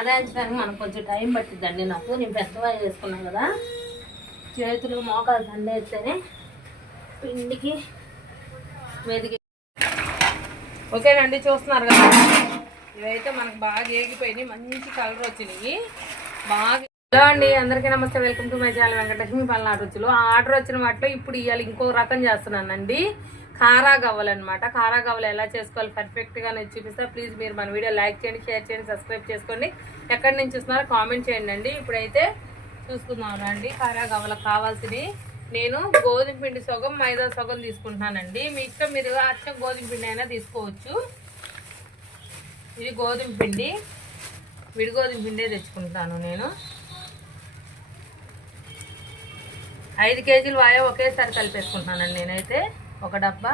మదాయించడానికి మనకు కొంచెం టైం పట్టిద్దండి. నేను పెద్దగా చేసుకున్నాను కదా, చేతులు మోకాలు దండేస్తేనే పిండికి మెదిగి. ఓకేనండి, చూస్తున్నారు కదా, ఇవైతే మనకు బాగా ఏగిపోయినాయి, మంచి కలర్ వచ్చినాయి బాగా. హలో అండి, అందరికీ నమస్తే, welcome to my channel Venkatalakshmi Palnadu రుచులు. ఆ ఆర్డర్ వచ్చిన వాటిలో ఇప్పుడు ఇవాళ ఇంకో రకం చేస్తున్నానండి, కారా గవ్వలు అనమాట. కారా గవ్వలు ఎలా చేసుకోవాలి పర్ఫెక్ట్గా నేను చూపిస్తా. ప్లీజ్ మీరు మన వీడియో లైక్ చేయండి, షేర్ చేయండి, సబ్స్క్రైబ్ చేసుకోండి. ఎక్కడి నుంచి చూస్తున్నారో కామెంట్ చేయండి అండి. ఇప్పుడైతే చూసుకుందాం అండి. కారా గవ్వలకు కావాల్సినవి నేను గోధుమ పిండి సగం, మైదా సగం తీసుకుంటున్నానండి. మీ ఇష్టం, మీరు అచ్చం గోధుమ పిండి అయినా తీసుకోవచ్చు. ఇది గోధుమ పిండి, విడి గోధుమ పిండే తెచ్చుకుంటాను నేను. 5 కేజీలు వాయా ఒకేసారి కలిపేసుకుంటున్నానండి నేనైతే. ఒక డబ్బా,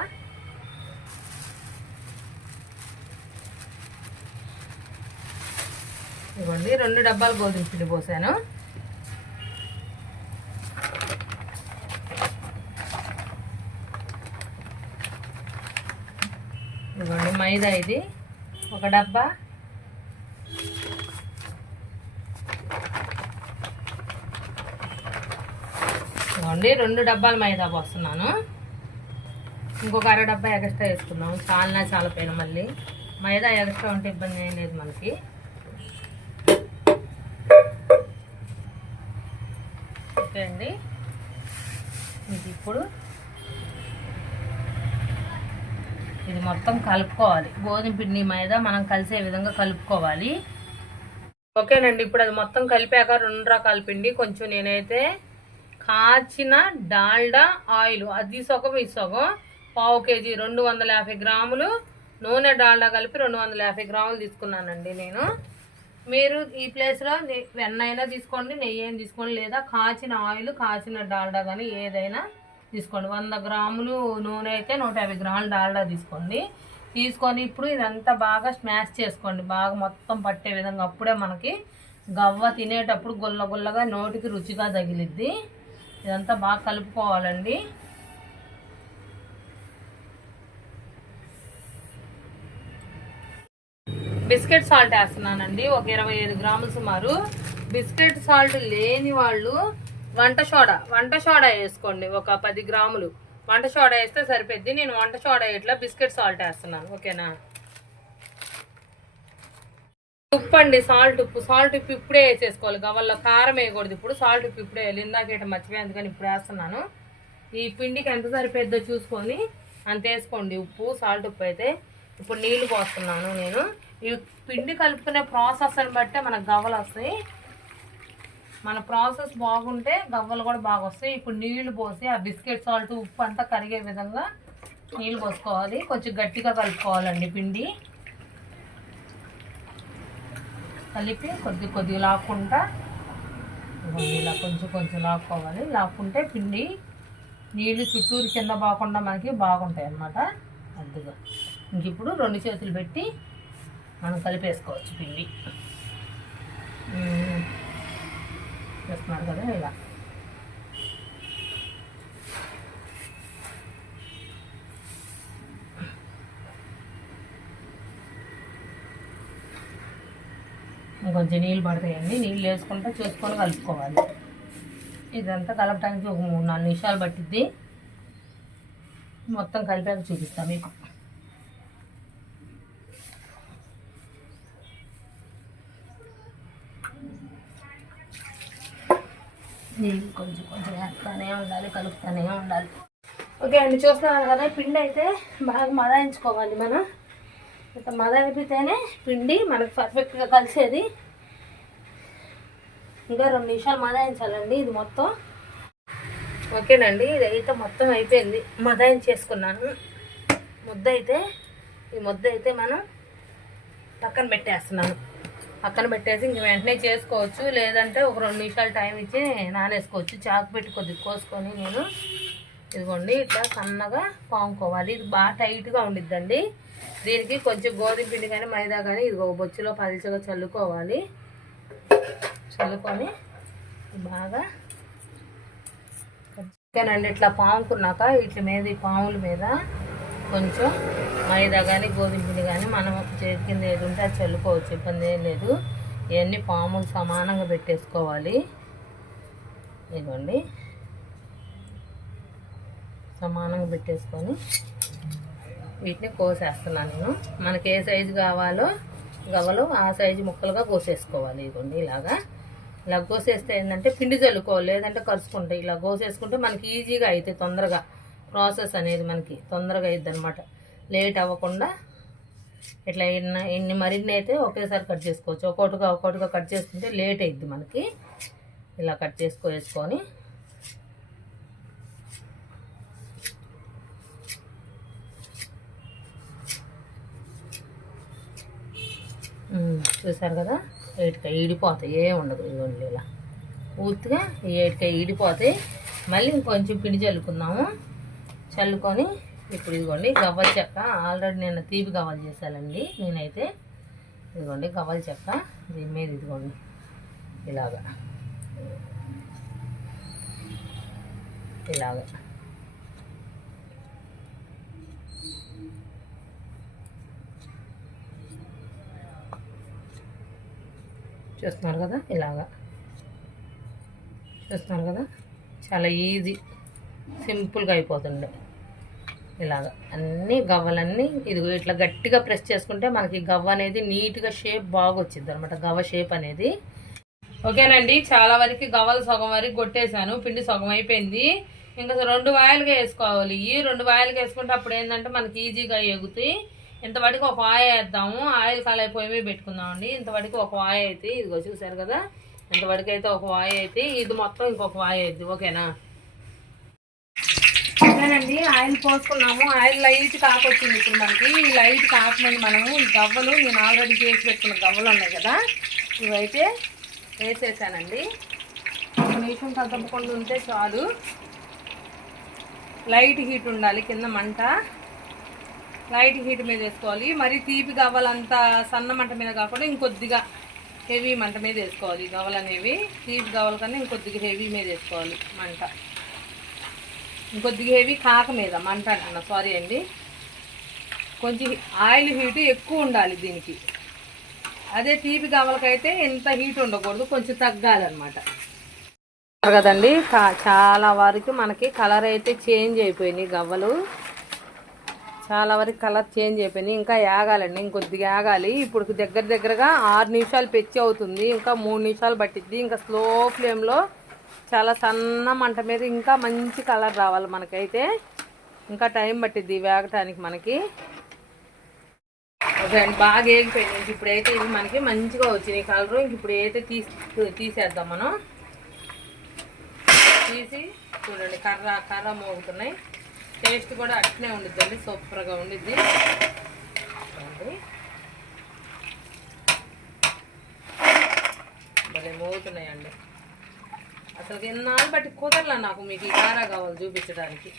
ఇవ్వండి 2 డబ్బాలు గోధుమ పిండి పోసాను. ఇవ్వండి మైదా, ఇది 1 డబ్బా. ఇవ్వండి 2 డబ్బాలు మైదా పోస్తున్నాను. ఇంకొక 1/2 డబ్బా ఎక్స్ట్రా వేసుకుందాం, చాలా పైన మళ్ళీ మైదా ఎక్స్ట్రా ఉంటే ఇబ్బంది ఏం లేదు మనకి. ఓకే అండి, ఇది ఇప్పుడు ఇది మొత్తం కలుపుకోవాలి. గోధుమ పిండి మైదా మనం కలిసే విధంగా కలుపుకోవాలి. ఓకేనండి, ఇప్పుడు అది మొత్తం కలిపాక 2 రకాల పిండి, కొంచెం నేనైతే కాచిన డాల్డా ఆయిల్, అది సగం ఇది సగం, 1/2 కేజీ 250 గ్రాములు నూనె డాల్డా కలిపి 250 గ్రాములు తీసుకున్నానండి నేను. మీరు ఈ ప్లేస్లో వెన్న అయినా తీసుకోండి, నెయ్యి అయినా తీసుకోండి, లేదా కాచిన ఆయిల్, కాచిన డాల్డా కానీ ఏదైనా తీసుకోండి. 100 గ్రాములు నూనె అయితే 150 గ్రాములు డాల్డా తీసుకోండి. తీసుకొని ఇప్పుడు ఇదంతా బాగా స్మాష్ చేసుకోండి, బాగా మొత్తం పట్టే విధంగా. అప్పుడే మనకి గవ్వ తినేటప్పుడు గుల్లగా నోటికి రుచిగా తగిలిద్ది. ఇదంతా బాగా కలుపుకోవాలండి. బిస్కెట్ సాల్ట్ వేస్తున్నానండి, ఒక 25 గ్రాములు సుమారు. బిస్కెట్ సాల్ట్ లేని వాళ్ళు వంట సోడా వేసుకోండి, ఒక 10 గ్రాములు వంట సోడా వేస్తే సరిపోద్ది. నేను వంట సోడా ఇట్లా బిస్కెట్ సాల్ట్ వేస్తున్నాను. ఓకేనా. ఉప్పు అండి, సాల్ట్ ఉప్పు ఇప్పుడే వేసేసుకోవాలి. గవ్వల్లో కారం వేయకూడదు, ఇప్పుడు సాల్ట్ ఉప్పు ఇప్పుడే వేయాలి. ఇందాకేట మర్చిపోయింది కానీ ఇప్పుడు వేస్తున్నాను. ఈ పిండికి ఎంత సరిపోద్దో చూసుకొని అంత వేసుకోండి ఉప్పు, సాల్ట్ ఉప్పు అయితే. ఇప్పుడు నీళ్లు పోస్తున్నాను నేను. ఈ పిండి కలుపుకునే ప్రాసెస్ని బట్టే మనకు గవ్వలు వస్తాయి. మన ప్రాసెస్ బాగుంటే గవ్వలు కూడా బాగా వస్తాయి. ఇప్పుడు నీళ్లు పోసి ఆ బిస్కెట్ సాల్ట్ ఉప్పు అంతా కరిగే విధంగా నీళ్ళు పోసుకోవాలి. కొంచెం గట్టిగా కలుపుకోవాలండి పిండి. కలిపి కొద్దిగా లాక్కుంటా ఇలా కొంచెం లాక్కోవాలి. లాక్కుంటే పిండి నీళ్ళు చుట్టూరు కింద పోకుండా మనకి బాగుంటాయి అన్నమాట. అద్దుగా ఇంక ఇప్పుడు 2 చేతులు పెట్టి మనం కలిపేసుకోవచ్చు పిండి. చేస్తున్నారు కదా ఇలా. కొంచెం నీళ్ళు పడతాయండి, నీళ్ళు వేసుకుంటే చూసుకొని కలుపుకోవాలి. ఇదంతా కలపడానికి ఒక 3-4 నిమిషాలు పట్టిద్ది. మొత్తం కలిపాక చూపిస్తాను మీకు. నీళ్ళు కొంచెం వేస్తూనే ఉండాలి, కలుపుతూనే ఉండాలి. ఓకే అండి, చూస్తున్నాను కదా, పిండి అయితే బాగా మదాయించుకోవాలి మనం. ఇట్లా మదాయిపితేనే పిండి మనకు పర్ఫెక్ట్గా కలిసేది. ఇంకా 2 నిమిషాలు మదాయించాలండి ఇది మొత్తం. ఓకేనండి, ఇదైతే మొత్తం అయిపోయింది, మదాయించేసుకున్నాను. ఈ ముద్ద అయితే మనం పక్కన పెట్టేస్తున్నాను. పక్కన పెట్టేసి ఇంక వెంటనే చేసుకోవచ్చు, లేదంటే ఒక 2 నిమిషాలు టైం ఇచ్చి నానేసుకోవచ్చు. చాకు పెట్టి కొద్దిగా కోసుకొని నేను ఇదిగోండి ఇట్లా సన్నగా పాముకోవాలి. ఇది బాగా టైట్గా ఉండిద్దండి. దీనికి కొంచెం గోధుమ పిండి కానీ మైదా కానీ ఇది ఒక బొచ్చులో పల్చగా చల్లుకోవాలి. చల్లుకొని బాగా ఓకేనండి. ఇట్లా పాముకున్నాక వీటి మీద, ఈ పాముల మీద కొంచెం మైదా కానీ గోధుమ పిండి కానీ మనం చేతి కింద ఏది ఉంటే అది చల్లుకోవచ్చు, ఇబ్బంది ఏం లేదు. ఇవన్నీ పాములు సమానంగా పెట్టేసుకోవాలి. ఇదిగోండి సమానంగా పెట్టేసుకొని వీటిని కోసేస్తున్నాను నేను. మనకి ఏ సైజు కావాలో గవ్వలు ఆ సైజు ముక్కలుగా కోసేసుకోవాలి. ఇదిగోండి ఇలా కోసేస్తే ఏంటంటే పిండి చల్లుకోవాలి, లేదంటే కరుచుకుంటాయి. ఇలా కోసేసుకుంటే మనకి ఈజీగా అవుతాయి, తొందరగా ప్రాసెస్ అనేది మనకి తొందరగా అవుతుంది అనమాట. లేట్ అవ్వకుండా ఇట్లా మరిన్ని అయితే ఒకేసారి కట్ చేసుకోవచ్చు. ఒక్కొక్కటిగా కట్ చేసుకుంటే లేట్ అవుద్ది మనకి. ఇలా కట్ వేసుకొని చూసారు కదా, ఏటికాయ ఈడిపోతాయి, ఏ ఉండదు. ఇదిగోండి ఇలా పూర్తిగా ఈ ఏటికాయ ఈడిపోతాయి. మళ్ళీ ఇంకొంచెం పిండి చల్లుకొని ఇప్పుడు ఇదిగోండి గవ్వల చెక్క. ఆల్రెడీ నేను తీపి గవ్వలు చేశానండి నేనైతే. ఇదిగోండి గవ్వల చెక్క దీని మీద ఇదిగోండి ఇలాగా చూస్తున్నారు కదా, చూస్తున్నారు కదా, చాలా ఈజీ సింపుల్గా అయిపోతుండే. అన్నీ గవ్వలన్నీ ఇదిగో ఇట్లా గట్టిగా ప్రెస్ చేసుకుంటే మనకి గవ్వ అనేది నీట్గా షేప్ బాగా వచ్చింది అనమాట, గవ్వ షేప్ అనేది. ఓకేనండి, చాలా వరకు గవ్వలు సగం వరకు కొట్టేశాను, పిండి సగం అయిపోయింది. ఇంకా 2 వాయిలుగా వేసుకోవాలి. ఈ 2 వాయిలుగా వేసుకుంటే అప్పుడు ఏంటంటే మనకి ఈజీగా ఎగుతాయి. ఇంతవరకు ఒక వాయ వేద్దాము, ఆయిల్ కాలే పొయ్యి మీద పెట్టుకుందామండి. ఇంతవరకు ఒక వాయ అయితే ఇదిగో చూసారు కదా, ఇంతవరకు అయితే ఒక వాయ అయితే ఇది మొత్తం ఇంకొక వాయ అయితే. ఓకేనా? ఓకేనండి, ఆయిల్ పోసుకున్నాము. ఆయిల్ లైట్ కాకొచ్చింది. ఇప్పుడు మనకి ఈ లైట్ కాకముందు మనము ఈ గవ్వలు, నేను ఆల్రెడీ చేసి పెట్టుకున్న గవ్వలు ఉన్నాయి కదా, ఇవైతే వేసేసానండి. 1 నిమిషం కదపకుండా ఉంటే చాలు. లైట్ హీట్ ఉండాలి, కింద మంట లైట్ హీట్ మీద వేసుకోవాలి. మరి తీపి గవ్వలంతా సన్న మంట మీద కాకుండా ఇంకొద్దిగా హెవీ మంట మీద వేసుకోవాలి. గవ్వలు అనేవి తీపి గవ్వల కన్నా ఇంకొద్దిగా హెవీ మీద వేసుకోవాలి మంట. ఇంకొద్దిగా హెవీ కాక మీద మంట అంటున్నా, సారీ అండి. కొంచెం ఆయిల్ హీట్ ఎక్కువ ఉండాలి దీనికి. అదే తీపి గవ్వలకైతే ఎంత హీట్ ఉండకూడదు, కొంచెం తగ్గాలన్నమాట కదండి. చాలా వరకు మనకి కలర్ అయితే చేంజ్ అయిపోయినాయి గవ్వలు, చాలా వరకు కలర్ చేంజ్ అయిపోయినాయి. ఇంకా యాగాలండి, ఇంకొద్దిగా యాగాలి. ఇప్పుడు దగ్గరగా 6 నిమిషాలు పెచ్చి అవుతుంది. ఇంకా 3 నిమిషాలు పట్టిద్ది. ఇంకా స్లో ఫ్లేమ్లో చాలా సన్న మంట మీద ఇంకా మంచి కలర్ రావాలి మనకైతే. ఇంకా టైం పట్టిద్ది వేగటానికి మనకి. ఓకే అండి, బాగా వేగిపోయింది. ఇప్పుడైతే ఇవి మనకి మంచిగా వచ్చినాయి కలరు. ఇంక ఇప్పుడు అయితే తీసేద్దాం మనం. తీసి చూడండి, కర్ర మోగుతున్నాయి. టేస్ట్ కూడా అట్నే ఉండిద్దండి, సూపర్గా ఉండిద్ది. భలే మోగుతున్నాయండి. అసలు ఎన్నాళ్ళు బట్టి కుదరలా నాకు మీకు ఈ కారా గవ్వలు చూపించడానికి.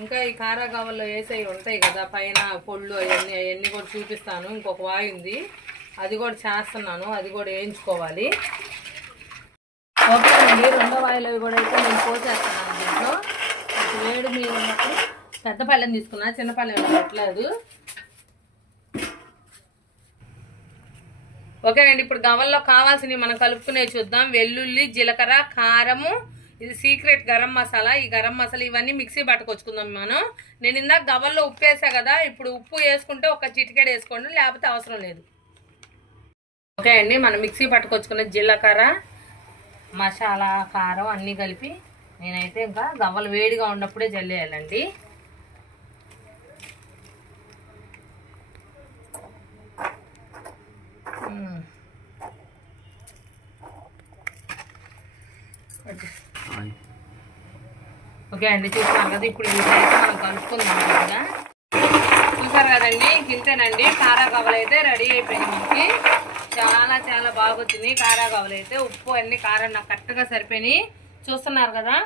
ఇంకా ఈ కారా గవ్వల్లో వేసేవి ఉంటాయి కదా పైన పొళ్ళు, అవన్నీ కూడా చూపిస్తాను. ఇంకొక వాయి ఉంది, అది కూడా చేస్తున్నాను, అది కూడా వేయించుకోవాలి. ఓకే అండి, 2వ వాయిలో కూడా అయితే నేను పోసేస్తున్నాను. దీంట్లో వేడి మీద ఉన్నప్పుడు పెద్ద పళ్ళెం తీసుకున్నా, చిన్న పళ్ళెం పెట్టలేదు. ఓకేనండి, ఇప్పుడు గవ్వల్లో కావాల్సినవి మనం కలుపుకునే చూద్దాం. వెల్లుల్లి, జీలకర్ర, కారము, ఇది సీక్రెట్ గరం మసాలా. ఈ గరం మసాలా ఇవన్నీ మిక్సీ పట్టుకొచ్చుకుందాం మనం. నేను ఇందాక గవ్వల్లో ఉప్పు వేసా కదా, ఇప్పుడు ఉప్పు వేసుకుంటే ఒక చిటికెడు వేసుకోండి, లేకపోతే అవసరం లేదు. ఓకే అండి, మనం మిక్సీ పట్టుకొచ్చుకునే జీలకర్ర, మసాలా, కారం అన్నీ కలిపి నేనైతే ఇంకా గవ్వలు వేడిగా ఉన్నప్పుడే జల్లేయాలండి. ఓకే అండి, చూసారు కదా, ఇప్పుడు వీటైతే మనం కలుపుకుందాం. చూసారు కదండి, ఇంతేనండి. కారా గవ్వలు అయితే రెడీ అయిపోయింది మనకి. చాలా బాగా వచ్చింది కారా గవ్వలు అయితే. ఉప్పు అన్ని కారం నాకు కరెక్ట్గా సరిపోయినాయి. చూస్తున్నారు కదా,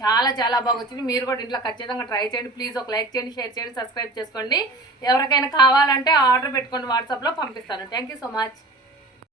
చాలా బాగా వచ్చింది. మీరు కూడా ఇంట్లో ఖచ్చితంగా ట్రై చేయండి. ప్లీజ్ ఒక లైక్ చేయండి, షేర్ చేయండి, సబ్స్క్రైబ్ చేసుకోండి. ఎవరికైనా కావాలంటే ఆర్డర్ పెట్టుకోండి, వాట్సాప్లో పంపిస్తాను. Thank you so much.